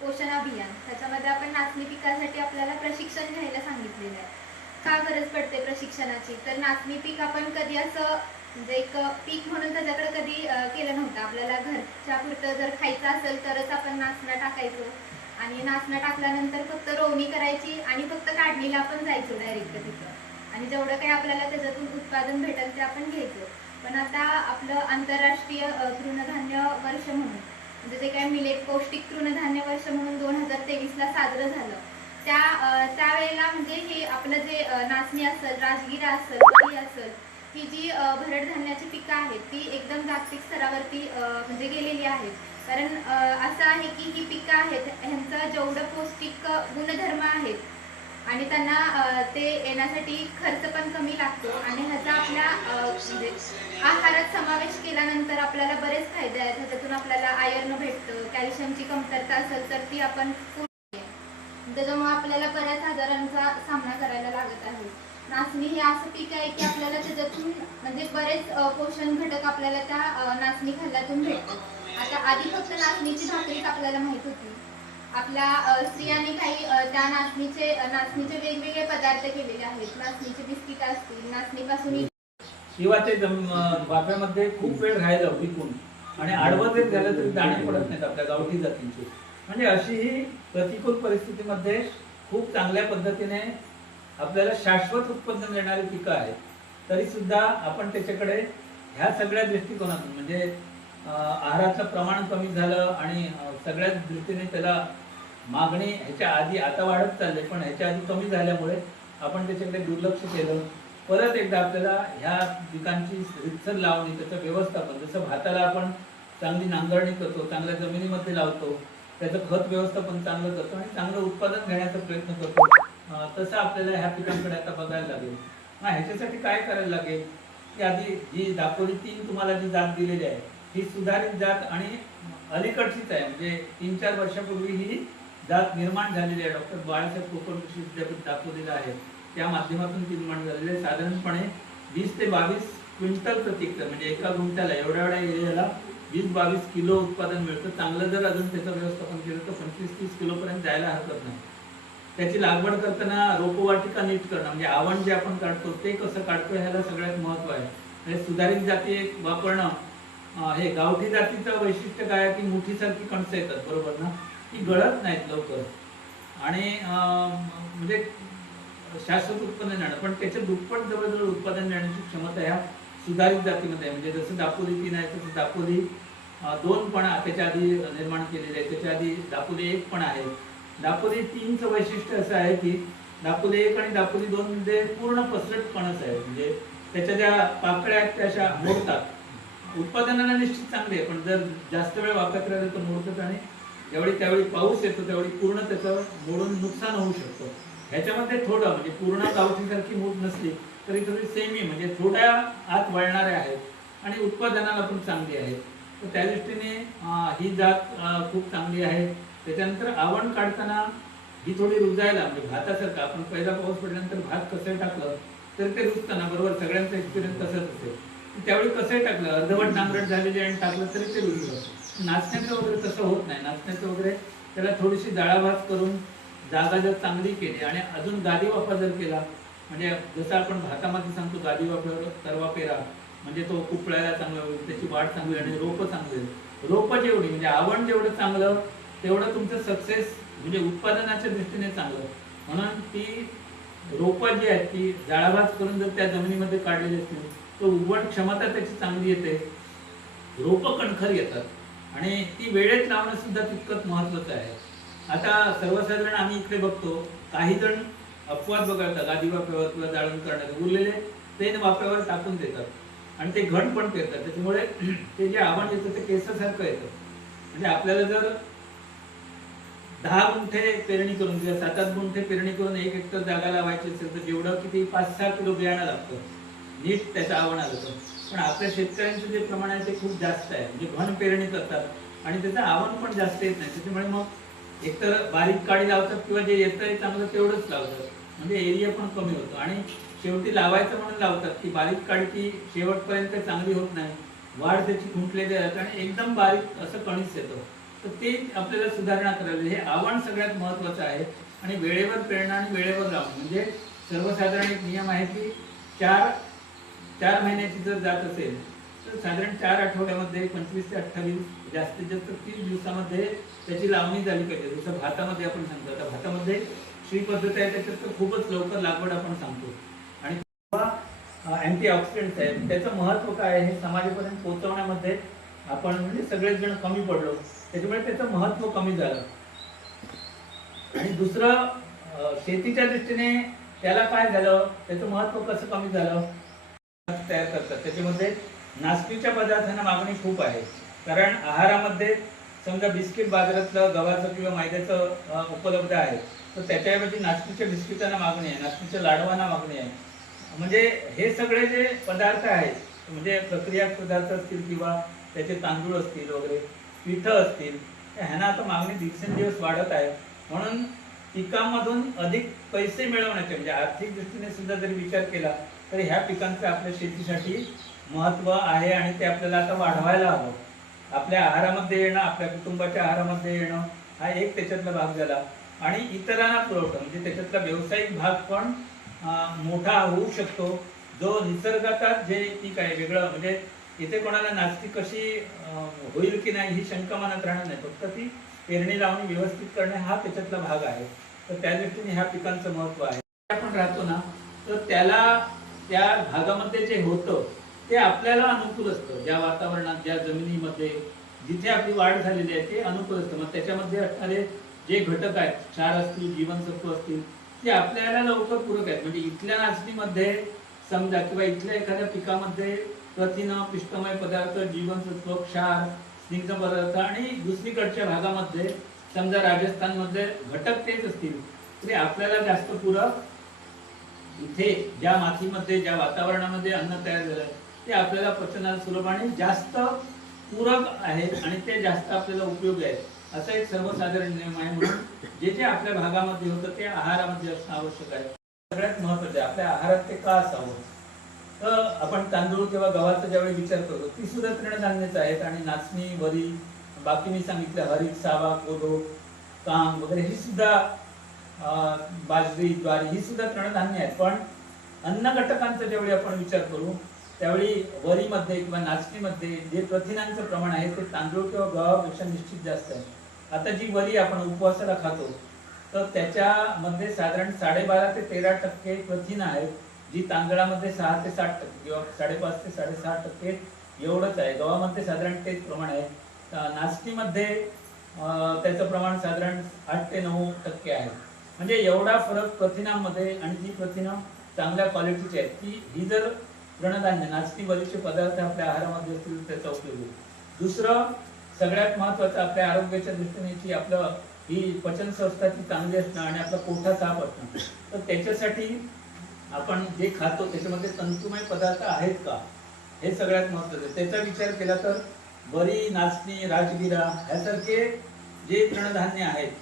पोषण अभियान. त्याच्यामध्ये आपण नाचणी पिकासाठी आपल्याला प्रशिक्षण घ्यायला सांगितलेलं आहे. का गरज पडते प्रशिक्षणाची? तर नाचणी पीक आपण कधी असं म्हणजे एक पीक म्हणून त्याच्याकडे कधी केलं नव्हतं. आपल्याला घरच्या पुरतं जर खायचं असेल तरच आपण नाचणं टाकायचो. आणि नाचणं टाकल्यानंतर फक्त रोवणी करायची आणि फक्त काढणीला आपण जायचो डायरेक्ट तिथं. आणि जेवढं काही आपल्याला त्याच्यातून उत्पादन भेटेल ते आपण घ्यायचो. पण आता आपलं आंतरराष्ट्रीय तृणधान्य वर्ष म्हणून म्हणजे जे काय मिलेट पौष्टिक तृणधान्य वर्ष म्हणून दोन हजार तेवीसला साजरं झालं. त्या त्यावेळेला म्हणजे हे आपलं जे नाचणी असेल राजगिरा असेल मळी असेल ही जी भरडधान्याची पिकं आहेत ती एकदम जागतिक स्तरावरती म्हणजे गेलेली आहेत. कारण असं आहे की ही पिकं आहेत ह्यांचं जेवढं पौष्टिक गुणधर्म आहेत आणि त्यांना ते येण्यासाठी खर्च पण कमी लागतो आणि ह्याचा आपल्या म्हणजे आहारात समावेश केल्यानंतर आपल्याला बरेच फायदे आहेत. ह्याच्यातून आपल्याला आयर्न भेटतं कॅल्शियमची कमतरता असेल तर ती आपण त्याच्यामुळे आपल्याला बऱ्याच आजारांचा सामना करायला लागत आहे. नाचणी हे असं पीक आहे की आपल्याला त्याच्यातून म्हणजे बरेच पोषण घटक आपल्याला त्या नाचणी खाल्ल्यातून भेटतात. आता आधी फक्त नाचणीची भाकरीच आपल्याला माहीत होती. आपल्या स्त्रियांनी काही त्या नाचणीचे नाचणीचे वेगवेगळे पदार्थ केलेले आहेत. नाचणीचे बिस्किट असतील नाचणीपासून किंवा ते वाफ्यामध्ये खूप वेळ राहिलं विकून. आणि आडवं जरी झालं तरी दाणे पडत नाहीत आपल्या गावठी जातींचे. म्हणजे अशी ही प्रतिकूल परिस्थितीमध्ये खूप चांगल्या पद्धतीने आपल्याला शाश्वत उत्पन्न देणारी पिकं आहेत. तरी सुद्धा आपण त्याच्याकडे ह्या सगळ्या दृष्टिकोनातून म्हणजे आहाराचं प्रमाण कमी झालं आणि सगळ्याच दृष्टीने त्याला मागणी ह्याच्या आधी आता वाढत चालले पण ह्याच्या आधी कमी झाल्यामुळे आपण त्याच्याकडे दुर्लक्ष केलं. परत एकदा आपल्याला ह्या पिकांची रितसर लावणी त्याचं व्यवस्थापन जसं भाताला आपण चांगली नांगरणी करतो चांगल्या जमिनीमध्ये लावतो त्याचं खत व्यवस्थापन चांगलं करतो आणि चांगलं उत्पादन घेण्याचा प्रयत्न करतो. तसं आपल्याला ह्या पिकांकडे आता बघायला लागेल. हा ह्याच्यासाठी काय करायला लागेल? की आधी जी दापोली तीन तुम्हाला जी जात दिलेली आहे ही सुधारित जात आणि अलीकडचीच आहे. म्हणजे तीन चार वर्षापूर्वी ही जात निर्माण झालेली आहे. डॉक्टर बाळासाहेब कोकण कृषी विद्यापीठ दाखवलेलं आहे. त्या माध्यमातून निर्माण झालेली आहे. साधारणपणे वीस ते बावीस क्विंटल प्रति म्हणजे एका गुंट्याला एवढ्या एवढ्या एरियाला वीस बावीस किलो उत्पादन मिळतं. चांगलं जर अजून त्याचं व्यवस्थापन केलं तर पंचवीस तीस किलोपर्यंत जायला हरकत नाही. त्याची लागवड करताना रोपवाटिका नीट करणं म्हणजे आवण जे आपण काढतो ते कसं काढतो ह्याला सगळ्यात महत्त्व आहे. म्हणजे सुधारित जाती वापरणं हे गावठी जातीचं वैशिष्ट्य काय की मुठीसारखी कणसं येतात बरोबर ना? ती गळत नाहीत लवकर. आणि अं, म्हणजे शाश्वत उत्पन्न देणं पण त्याच्या दुप्पट जवळजवळ उत्पादन देण्याची क्षमता ह्या सुधारित जातीमध्ये आहे. म्हणजे जसं दापोली तीन आहे तसं दापोली दोन पण त्याच्या आधी निर्माण केलेले आहे त्याच्या आधी दापोली एक पण आहे. दापोली तीनचं वैशिष्ट्य असं आहे की दापोली एक आणि दापोली दोन मध्ये पूर्ण पसरट कणस आहे म्हणजे त्याच्या ज्या पाकळ्या आहेत त्या अशा मोडतात. उत्पादनाला निश्चित चांगली आहे पण जर जास्त वेळ वापरत राहिले तर मोडतात आणि ज्यावेळी त्यावेळी पाऊस येतो त्यावेळी पूर्ण त्याचं मोडून नुकसान होऊ शकतं. ह्याच्यामध्ये थोडं म्हणजे पूर्ण गावठीसारखी मूठ नसली तरी थोडी सेमी म्हणजे थोड्या आत वळणाऱ्या आहेत आणि उत्पादनाला पण चांगली आहे. तर त्या दृष्टीने ही जात खूप चांगली आहे. त्याच्यानंतर आवण काढताना ही थोडी रुजायला म्हणजे भातासारखं आपण पहिला पाऊस पडल्यानंतर भात कसं टाकलं तर ते रुजताना बरोबर सगळ्यांचा एक्सपिरियन्स तसंच असेल. त्यावेळी कसंही टाकलं अर्धवट नांगरट झालेली आणि टाकलं तरी ते रुजलं नाचण्याचं वगैरे तसं होत नाही. नाचण्याचं वगैरे त्याला थोडीशी जाळाभात करून जागा जर चांगली केली आणि अजून गादी वापर जर केला म्हणजे जसं आपण भातामध्ये सांगतो गादी वापर तरवा पेरा म्हणजे तो कुपळायला चांगला होईल त्याची वाढ चांगली आणि रोपं चांगली रोपं जेवढी म्हणजे आवण जेवढं चांगलं तेवढं तुमचं सक्सेस म्हणजे उत्पादनाच्या दृष्टीने चांगलं. म्हणून ती रोपं जी आहेत ती जाळाभात करून जर त्या जमिनीमध्ये काढलेली असतील तो उगवण क्षमता त्याची चांगली येते. रोपं कणखर येतात. आणि ती वेळेत लावणं सुद्धा तितकंच महत्वाचं आहे. आता सर्वसाधारण आम्ही इकडे बघतो काही जण अपवाद वगळतात गादी वाप्यावर किंवा जाळून करण्यात उरलेले ते वाप्यावर टाकून देतात. आणि ते घण पण पेरतात. त्याच्यामुळे ते जे आव्हान येतं ते केसासारखं येतं. म्हणजे आपल्याला जर दहा गुंठे पेरणी करून किंवा सात आठ गुंठे पेरणी करून एक हेक्टर जागा लावायची असेल तर जेवढं किती पाच सहा किलो बियाणं लागतं नीट त्याचं आव्हान आलं होतं. पण आपल्या शेतकऱ्यांचं जे प्रमाण आहे ते खूप जास्त आहे. म्हणजे घन पेरणी करतात आणि त्याचं आव्हान पण जास्त येत नाही. त्याच्यामुळे मग एकतर बारीक काळी लावतात किंवा जे येतंय चांगलं तेवढंच लावतात. म्हणजे एरिया पण कमी होतो. आणि शेवटी लावायचं म्हणून लावतात की बारीक काळी ती शेवटपर्यंत चांगली होत नाही. वाढ त्याची खुंटलेली जातात आणि एकदम बारीक असं कणीस येतं. तर ते आपल्याला सुधारणा करावी. हे आव्हान सगळ्यात महत्त्वाचं आहे. आणि वेळेवर पेरणं आणि वेळेवर लावणं. म्हणजे सर्वसाधारण एक नियम आहे की चार चार महिन्याची जर जात असेल तर साधारण चार आठवड्यामध्ये पंचवीस ते अठ्ठावीस जास्तीत जास्त तीस दिवसामध्ये त्याची लावणी झाली पाहिजे. जसं भातामध्ये आपण सांगतो आता भातामध्ये श्री पद्धत आहे त्याच्यात तर खूपच लवकर लागवड आपण सांगतो. आणि अँटी ऑक्सिडंट आहे त्याचं महत्त्व काय आहे हे समाजापर्यंत पोहोचवण्यामध्ये आपण म्हणजे सगळेच जण कमी पडलो. त्याच्यामुळे त्याचं महत्त्व कमी झालं. आणि दुसरं शेतीच्या दृष्टीने त्याला काय झालं त्याचं महत्त्व कसं कमी झालं? तयार करतात. त्याच्यामध्ये नाचणीच्या पदार्थांना मागणी खूप आहे. कारण आहारामध्ये समजा बिस्किट बाजारातलं गव्हाचं किंवा मैद्याचं उपलब्ध आहे. तर त्याच्याऐवजी नाचणीच्या बिस्किटांना मागणी आहे. नाचणीच्या लाडवांना मागणी आहे. म्हणजे हे सगळे जे पदार्थ आहेत म्हणजे प्रक्रिया पदार्थ असतील किंवा त्याचे तांदूळ असतील वगैरे पिठं असतील तर ह्यांना आता मागणी दिवसेंदिवस वाढत आहे. म्हणून पिकांमधून अधिक पैसे मिळवण्याचे म्हणजे आर्थिक दृष्टीने सुद्धा जरी विचार केला तर ह्या पिकांचं आपल्या शेतीसाठी महत्त्व आहे आणि ते आपल्याला आता वाढवायला हवं. आपल्या आहारामध्ये येणं आपल्या कुटुंबाच्या आहारामध्ये येणं हा एक त्याच्यातला भाग झाला. आणि इतरांना पुरवठा म्हणजे त्याच्यातला व्यावसायिक भाग पण मोठा होऊ शकतो. जो निसर्गाचा जे पीक आहे वेगळं म्हणजे इथे कोणाला नास्ती कशी होईल की नाही ही शंका मनात राहणार नाही. फक्त ती पेरणी लावून व्यवस्थित करणे हा त्याच्यातला भाग आहे. तर त्या दृष्टीने ह्या पिकांचं महत्त्व आहे. आपण राहतो ना तर त्याला त्या भागामध्ये जे होतं ते आपल्याला अनुकूल असतं. ज्या वातावरणात ज्या जमिनीमध्ये जिथे आपली वाढ झालेली आहे ते अनुकूल असतं. मग त्याच्यामध्ये असणारे जे घटक आहेत क्षार असतील जीवनसत्व असतील ते आपल्याला लवकर पूरक आहेत. म्हणजे इथल्या नाचणीमध्ये समजा किंवा इथल्या एखाद्या पिकामध्ये प्रथिन पिष्टमय पदार्थ जीवनसत्व क्षार स्निग्ध पदार्थ आणि दुसरीकडच्या भागामध्ये समजा राजस्थानमध्ये घटक तेच असतील तरी आपल्याला जास्त पूरक इथे ज्या मातीमध्ये ज्या वातावरणामध्ये अन्न तयार झालं ते आपल्याला पचनाला सुलभ आणि जास्त पूरक आहेत आणि ते जास्त आपल्याला उपयोगी आहेत. असा एक सर्वसाधारण नियम आहे म्हणून जे जे आपल्या भागामध्ये होतं ते आहारामध्ये असणं आवश्यक आहे. सगळ्यात महत्वाचं आहे आपल्या आहारात ते का असावं? तर आपण तांदूळ किंवा गव्हाचा ज्यावेळी विचार करतो ती सुद्धा तृणधान्यच आहेत आणि नाचणी वरी बाकी मी सांगितलं हरित सावा कोदो कांग वगैरे ही सुद्धा बाजरी ज्वारी ही सुद्धा तृणधान्य आहेत. पण अन्न घटकांचा ज्यावेळी आपण विचार करू त्यावेळी वरीमध्ये किंवा नाचणीमध्ये जे प्रथिनांचं प्रमाण आहे ते तांदूळ किंवा गव्हापेक्षा निश्चित जास्त आहे. आता जी वरी आपण उपवासाला खातो तर त्याच्यामध्ये साधारण साडेबारा ते तेरा टक्के प्रथिन आहेत जी तांदळामध्ये सहा ते साठ टक्के किंवा साडेपाच ते साडेसहा टक्के एवढंच आहे. गव्हामध्ये साधारण तेच प्रमाण आहे. नाचणीमध्ये त्याचं प्रमाण साधारण आठ ते नऊ टक्के आहे. म्हणजे एवढा फरक प्रथिनामध्ये आणि जी प्रथिनं चांगल्या क्वालिटीची आहेत ती ही जर प्रणधान्य नाचणी बरेचसे पदार्थ आपल्या आहारामध्ये असतील त्याचा उपयोग होईल. दुसरं सगळ्यात महत्वाचं आपल्या आरोग्याच्या दृष्टीने की आपलं ही पचन संस्था ती चांगली असणं आणि आपला कोठा साफ असणं. तर त्याच्यासाठी आपण जे खातो त्याच्यामध्ये तंतुमय पदार्थ आहेत का? हे सगळ्यात महत्वाचं त्याचा विचार केला तर वरी नाचणी राजगिरा ह्यासारखे जे तृणधान्य आहेत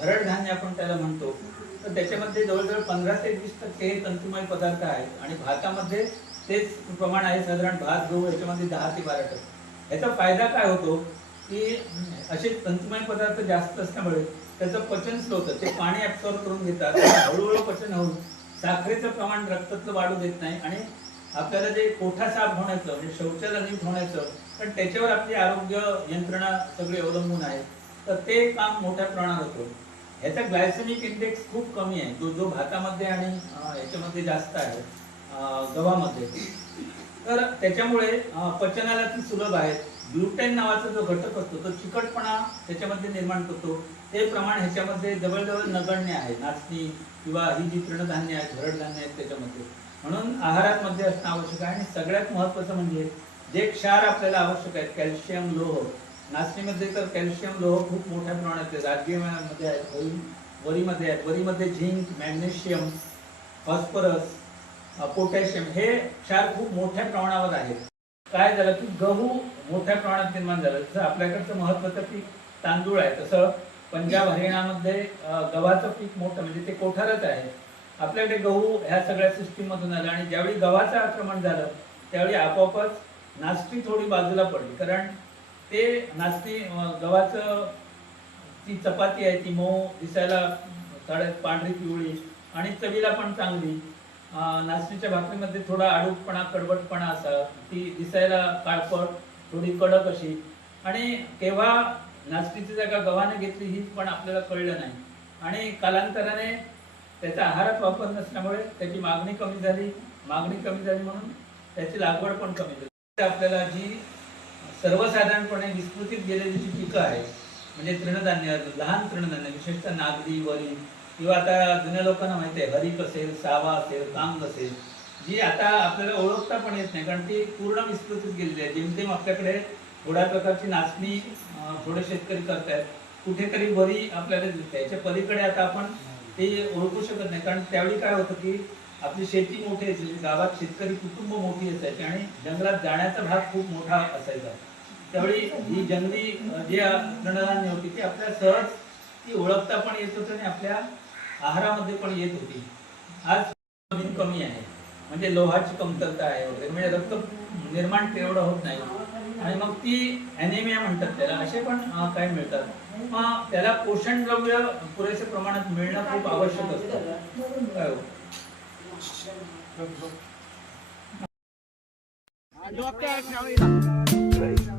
भरड धान्य आपण त्याला म्हणतो. तर त्याच्यामध्ये जवळजवळ पंधरा ते वीस टक्के हे तंतुमय पदार्थ आहेत. आणि भातामध्ये तेच प्रमाण आहे साधारण भात गहू याच्यामध्ये दहा ते बारा टक्के. याचा फायदा काय होतो? की असे तंतुमय पदार्थ जास्त असल्यामुळे त्याचं पचन स्लो होतं. ते पाणी ऍब्सॉर्ब करून घेतात. हळूहळू पचन होऊन साखरेचं प्रमाण रक्तातलं वाढू देत नाही. आणि आपल्याला जे कोठा साफ होण्याचं म्हणजे शौचाला नीट होण्याचं पण त्याच्यावर आपली आरोग्य यंत्रणा सगळी अवलंबून आहे. तर ते काम मोठ्या प्रमाणात होतं. ह्याचा ग्लायसेमिक इंडेक्स खूप कमी आहे. जो जो भातामध्ये आणि याच्यामध्ये जास्त आहे गव्हामध्ये. तर त्याच्यामुळे पचनाला ती सुलभ आहे. ग्लुटेन नावाचा जो घटक असतो तो चिकटपणा त्याच्यामध्ये निर्माण करतो. ते प्रमाण ह्याच्यामध्ये जवळजवळ नगण्य आहे. नाचणी किंवा ही जी तृणधान्य आहेत भरडधान्य आहेत त्याच्यामध्ये. म्हणून आहारामध्ये असणं आवश्यक आहे. आणि सगळ्यात महत्वाचं म्हणजे जे क्षार आपल्याला आवश्यक आहेत कॅल्शियम लोह नाचणीमध्ये तर कॅल्शियम लोह खूप मोठ्या प्रमाणात आहे. राजगिरामध्ये आहेत वरी वरीमध्ये आहेत. वरीमध्ये झिंक मॅग्नेशियम फॉस्फरस पोटॅशियम हे क्षार खूप मोठ्या प्रमाणावर आहेत. काय झालं की गहू मोठ्या प्रमाणात निर्माण झालं. जसं आपल्याकडचं महत्वाचं पीक तांदूळ आहे तसं पंजाब हरियाणामध्ये गव्हाचं पीक मोठं म्हणजे ते कोठारच आहे. आपल्याकडे गहू ह्या सगळ्या सिस्टीम मधून आलं आणि ज्यावेळी गव्हाचं आक्रमण झालं त्यावेळी आपोआपच नाचणी थोडी बाजूला पडली. कारण ते नाचणी गव्हाचं ती चपाती आहे ती मऊ दिसायला थोड्या पांढरी पिवळी आणि चवीला पण चांगली. नाचणीच्या भाकरीमध्ये थोडा आडूपणा कडवटपणा असा ती दिसायला काळपट थोडी कडक अशी. आणि केव्हा नाचणीची जागा गव्हाने घेतली ही पण आपल्याला कळलं नाही. आणि कालांतराने त्याचा आहारात वापर नसल्यामुळे त्याची मागणी कमी झाली. मागणी कमी झाली म्हणून त्याची लागवड पण कमी झाली. आपल्याला जी सर्वसाधारणपणे विस्मृतीत गेलेली जी पिकं आहेत म्हणजे तृणधान्य लहान तृणधान्य विशेषतः नागरी वरी किंवा आता जुन्या लोकांना माहिती आहे हरिक असेल सावा असेल तांग असेल जी आता आपल्याला ओळखता पण येत नाही कारण ती पूर्ण विस्मृतीत गेलेली आहे. जेमतेम आपल्याकडे थोड्या प्रकारची नाचणी थोडे शेतकरी करतायत कुठेतरी वरी आपल्याला दिसते. याच्या पलीकडे आता आपण ते ओळखू शकत नाही. कारण त्यावेळी काय होतं की आपली शेती मोठी असायची गावात शेतकरी कुटुंब मोठी असायची आणि जंगलात जाण्याचा भाग खूप मोठा असायचा. त्यावेळी ही जंगली जी तृणधान्य होती ती आपल्या सहज ती ओळखता पण येत होती आणि आपल्या आहारामध्ये पण येत होती. आज जमीन कमी आहे. म्हणजे लोहाची कमतरता आहे वगैरे. म्हणजे रक्त निर्माण तेवढं होत नाही. आणि मग ती अॅनेमिया म्हणतात त्याला. असे पण काय मिळतात. मग त्याला पोषण द्रव्य पुरेशा प्रमाणात मिळणं खूप आवश्यक असतं. काय हो? डॉक्टर